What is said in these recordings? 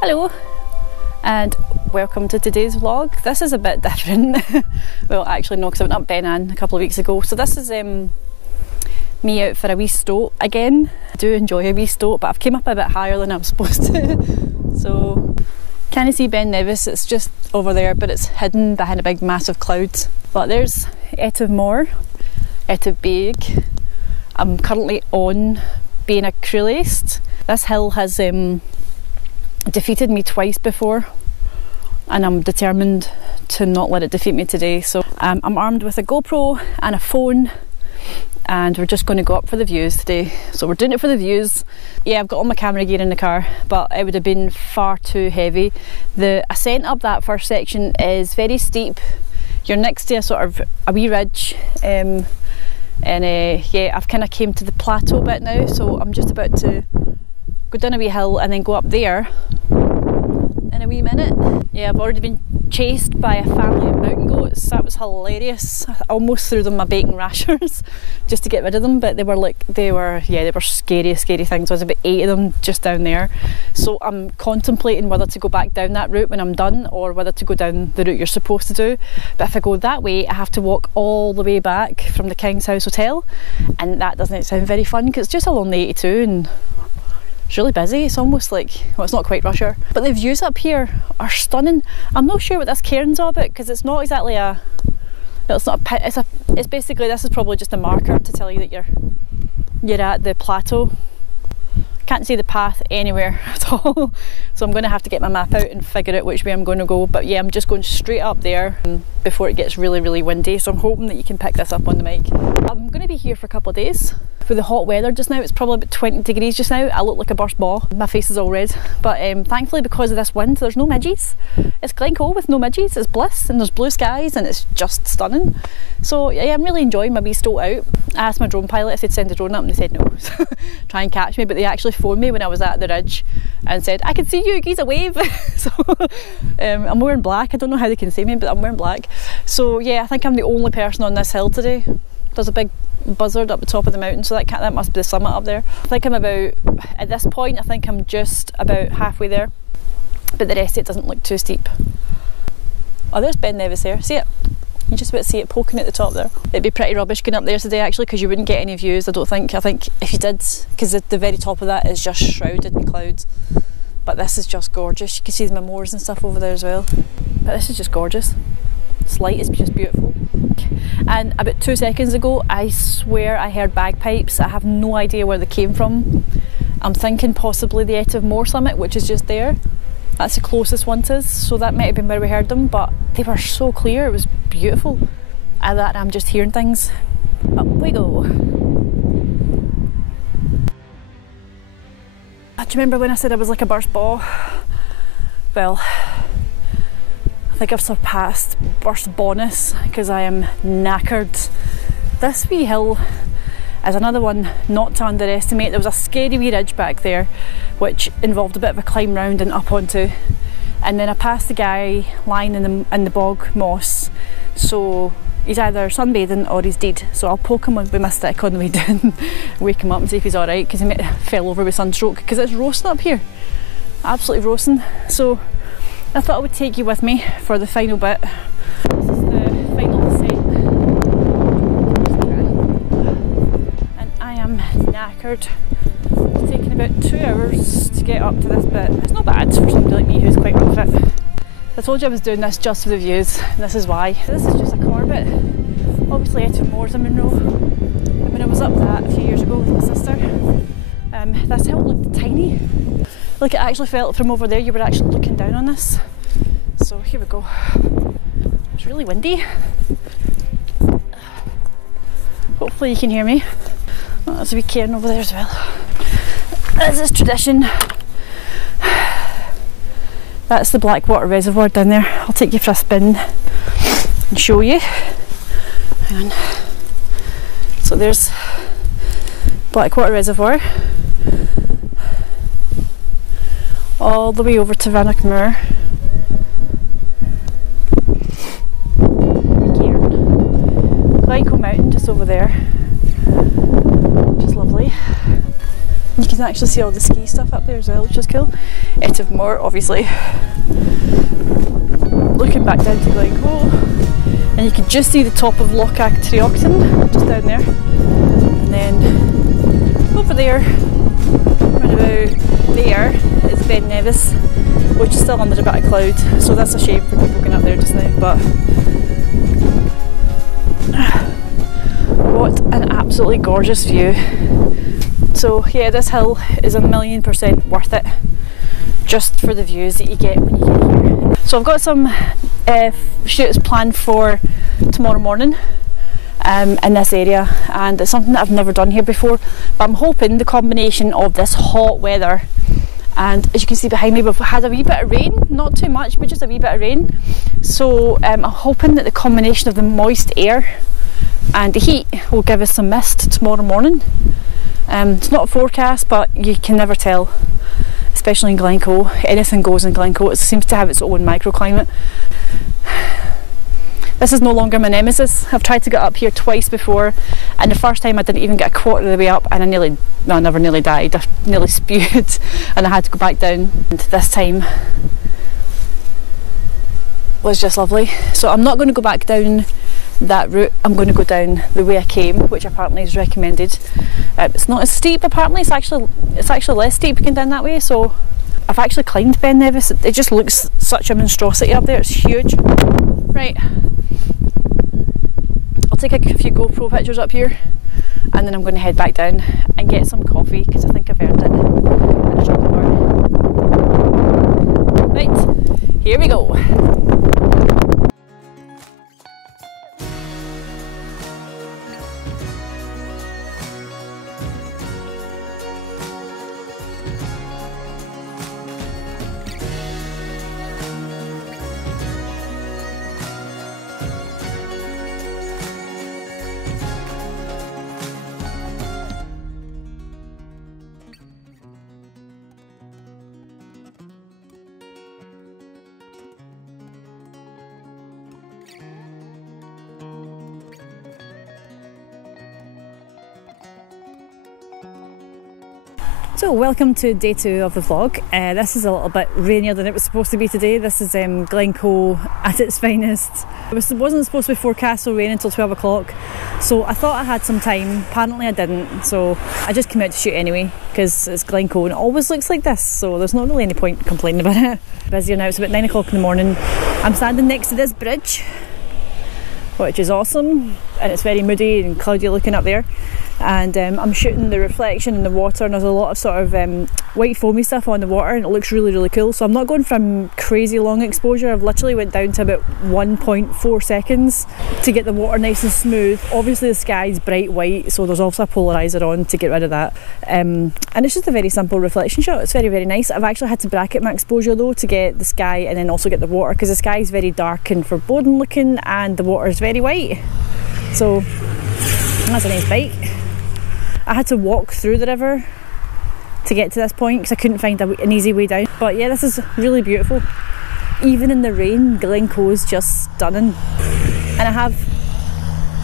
Hello and welcome to today's vlog. This is a bit different. Well, actually no, because I went up Beinn a couple of weeks ago. So this is me out for a wee stoat again. I do enjoy a wee stoat, but I've came up a bit higher than I was supposed to. So can you see Glen Etive? It's just over there, but it's hidden behind a big massive cloud. But there's Etive Moor, Etive Bag. I'm currently on Beinn Chrulaiste. This hill has defeated me twice before, and I'm determined to not let it defeat me today. So I'm armed with a GoPro and a phone, and we're just going to go up for the views today. So we're doing it for the views. Yeah, I've got all my camera gear in the car, but it would have been far too heavy. The ascent up that first section is very steep. You're next to a sort of a wee ridge, and yeah, I've kind of came to the plateau bit now, so I'm just about to go down a wee hill and then go up there in a wee minute. Yeah, I've already been chased by a family of mountain goats. That was hilarious. I almost threw them my bacon rashers just to get rid of them, but they were scary things. There's about 8 of them just down there. So I'm contemplating whether to go back down that route when I'm done, or whether to go down the route you're supposed to do. But if I go that way, I have to walk all the way back from the King's House Hotel, and that doesn't sound very fun because it's just along the 82 and it's really busy. It's almost like, well, it's not quite rush hour. But the views up here are stunning. I'm not sure what this cairn's all about, because it's not exactly a, it's not a pit, it's basically, this is probably just a marker to tell you that you're at the plateau. Can't see the path anywhere at all, so I'm going to have to get my map out and figure out which way I'm going to go. But yeah, I'm just going straight up there before it gets really windy, so I'm hoping that you can pick this up on the mic. I'm going to be here for a couple of days. With the hot weather just now, it's probably about 20 degrees just now. I look like a burst ball. My face is all red. But thankfully, because of this wind, there's no midges. It's Glencoe with no midges. It's bliss, and there's blue skies, and it's just stunning. So yeah, I'm really enjoying my wee stoat out. I asked my drone pilot if they'd send a drone up, and they said no. Try and catch me, but they actually phoned me when I was at the ridge and said, I can see you, give us a wave. So I'm wearing black. I don't know how they can see me, but I'm wearing black. So yeah, I think I'm the only person on this hill today. There's a big buzzard up the top of the mountain, so that must be the summit up there. I think I'm about, at this point, I think I'm just about halfway there, but the rest of it doesn't look too steep. Oh, there's Glen Etive there, see it? You just about see it poking at the top there. It'd be pretty rubbish going up there today actually, because you wouldn't get any views, I don't think. I think if you did, because the very top of that is just shrouded in clouds. But this is just gorgeous. You can see the moors and stuff over there as well. But this is just gorgeous. This light is just beautiful. And about 2 seconds ago, I swear I heard bagpipes. I have no idea where they came from. I'm thinking possibly the Etive Moor summit, which is just there. That's the closest one to us, so that might have been where we heard them, but they were so clear, it was beautiful. I'm just hearing things. Up we go. Do you remember when I said I was like a burst ball? Well, I think I've surpassed burst bonus because I am knackered. This wee hill is another one not to underestimate. There was a scary wee ridge back there which involved a bit of a climb round and up onto, and then I passed the guy lying in the bog moss, so he's either sunbathing or he's dead. So I'll poke him with my stick on the way down, wake him up and see if he's alright, because he fell over with sunstroke, because it's roasting up here, absolutely roasting. So I thought I would take you with me for the final bit. This is the final descent, and I am knackered. It's taken about 2 hours to get up to this bit. It's not bad for somebody like me who's quite unfit. I told you I was doing this just for the views, and this is why. This is just a car bit. Obviously Etive Moor's in Monroe, and when I was up that a few years ago with my sister, this hill looked tiny. Like, it actually felt from over there you were actually looking down on this. So here we go. It's really windy. Hopefully you can hear me. Oh, there's a wee cairn over there as well. As is tradition. That's the Blackwater Reservoir down there. I'll take you for a spin and show you. Hang on. So there's Blackwater Reservoir. All the way over to Rannoch Moor. Glencoe Mountain just over there, which is lovely. You can can actually see all the ski stuff up there as well, which is cool. Etive Moor, obviously. Looking back down to Glencoe, and you can just see the top of Loch Treocton just down there, and then over there, right about there, is Beinn Nevis, which is still under a bit of cloud, so that's a shame for people going up there just now, but what an absolutely gorgeous view. So yeah, this hill is 1,000,000% worth it, just for the views that you get when you get here. So I've got some shoots planned for tomorrow morning in this area, and it's something that I've never done here before, but I'm hoping the combination of this hot weather, and as you can see behind me, we've had a wee bit of rain, not too much, but just a wee bit of rain. So I'm hoping that the combination of the moist air and the heat will give us some mist tomorrow morning. It's not a forecast, but you can never tell, especially in Glencoe. Anything goes in Glencoe. It seems to have its own microclimate. This is no longer my nemesis. I've tried to get up here twice before, and the first time I didn't even get a quarter of the way up, and I never nearly died. I nearly spewed and I had to go back down. And this time was just lovely. So I'm not going to go back down that route. I'm going to go down the way I came, which apparently is recommended. It's not as steep, apparently. It's actually less steep going down that way. So I've actually climbed Beinn Nevis. It just looks such a monstrosity up there. It's huge. Right, I'll take a few GoPro pictures up here, and then I'm going to head back down and get some coffee, because I think I've earned it, and a chocolate bar. Right, here we go. So welcome to day 2 of the vlog. This is a little bit rainier than it was supposed to be today. This is Glencoe at its finest. It wasn't supposed to be forecast for rain until 12 o'clock, so I thought I had some time. Apparently I didn't, so I just came out to shoot anyway, because it's Glencoe and it always looks like this, so there's not really any point complaining about it. Busier now, it's about 9 o'clock in the morning. I'm standing next to this bridge, which is awesome, and it's very moody and cloudy looking up there. And I'm shooting the reflection in the water, and there's a lot of sort of white foamy stuff on the water, and it looks really, really cool. So I'm not going from crazy long exposure. I've literally went down to about 1.4 seconds to get the water nice and smooth. Obviously the sky's bright white, so there's also a polarizer on to get rid of that. And it's just a very simple reflection shot. It's very, very nice. I've actually had to bracket my exposure though to get the sky and then also get the water, because the sky is very dark and foreboding looking, and the water is very white. So that's a nice bike. I had to walk through the river to get to this point because I couldn't find an easy way down. But yeah, this is really beautiful. Even in the rain, Glencoe is just stunning. And I have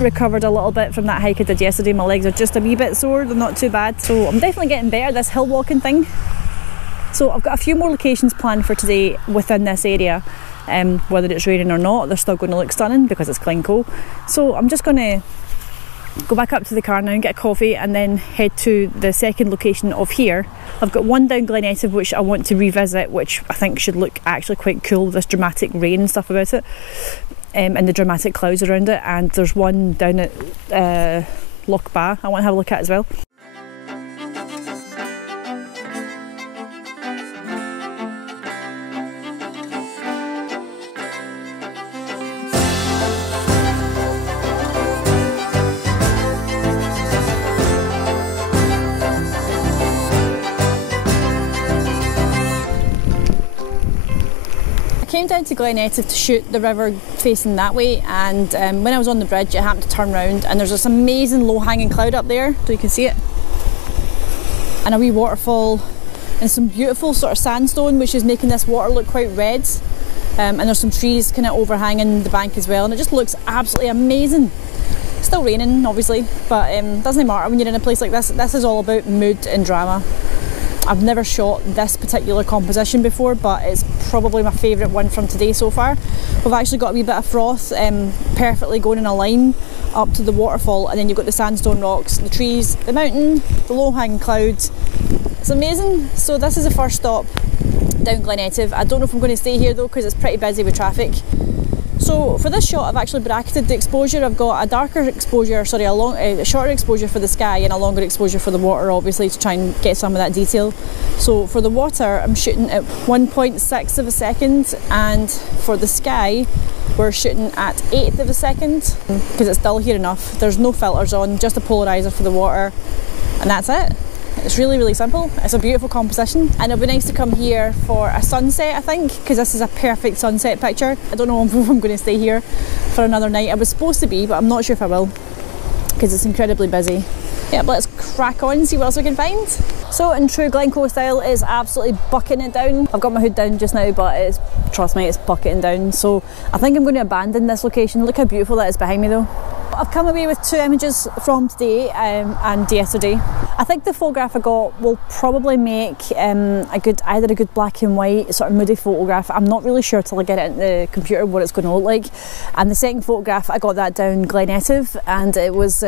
recovered a little bit from that hike I did yesterday. My legs are just a wee bit sore, they're not too bad. So I'm definitely getting better at this hill walking thing. So I've got a few more locations planned for today within this area. Whether it's raining or not, they're still going to look stunning because it's Glencoe. So I'm just going to go back up to the car now and get a coffee, and then head to the second location of here. I've got one down Glen Etive which I want to revisit, which I think should look actually quite cool with this dramatic rain and stuff about it, and the dramatic clouds around it. And there's one down at Loch Ba I want to have a look at as well. I came down to Glen Etive to shoot the river facing that way, and when I was on the bridge I happened to turn around and there's this amazing low hanging cloud up there, so you can see it, and a wee waterfall and some beautiful sort of sandstone which is making this water look quite red, and there's some trees kind of overhanging the bank as well, and it just looks absolutely amazing. Still raining obviously, but doesn't matter when you're in a place like this. This is all about mood and drama. I've never shot this particular composition before, but it's probably my favourite one from today so far. We've actually got a wee bit of froth perfectly going in a line up to the waterfall, and then you've got the sandstone rocks, the trees, the mountain, the low-hanging clouds. It's amazing. So this is the first stop down Glen Etive. I don't know if I'm going to stay here though, because it's pretty busy with traffic. So for this shot, I've actually bracketed the exposure. I've got a darker exposure, sorry, a shorter exposure for the sky and a longer exposure for the water, obviously, to try and get some of that detail. So for the water, I'm shooting at 1.6 of a second, and for the sky, we're shooting at 1/8 of a second, because it's dull here enough. There's no filters on, just a polarizer for the water, and that's it. It's really, really simple. It's a beautiful composition, and it'll be nice to come here for a sunset, I think, because this is a perfect sunset picture. I don't know if I'm going to stay here for another night. I was supposed to be, but I'm not sure if I will, because it's incredibly busy. Yeah, but let's crack on and see what else we can find. So in true Glencoe style, it's absolutely bucketing it down. I've got my hood down just now, but it's, trust me, it's bucketing down. So I think I'm going to abandon this location. Look how beautiful that is behind me though. I've come away with 2 images from today and yesterday. I think the photograph I got will probably make either a good black and white sort of moody photograph. I'm not really sure till I get it in the computer what it's going to look like. And the second photograph, I got that down Glen Etive, and it was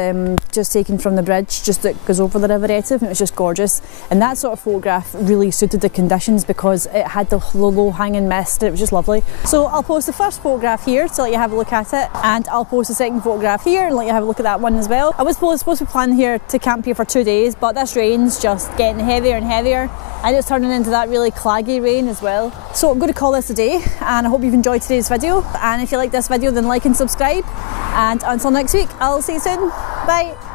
just taken from the bridge just that goes over the River Etive, and it was just gorgeous. And that sort of photograph really suited the conditions because it had the low hanging mist. It was just lovely. So I'll post the first photograph here to let you have a look at it, and I'll post the second photograph here and let you have a look at that one as well. I was supposed to be planning here to camp here for 2 days, but this rain's just getting heavier and heavier, and it's turning into that really claggy rain as well. So I'm going to call this a day, and I hope you've enjoyed today's video. And if you like this video, then like and subscribe. And until next week, I'll see you soon. Bye.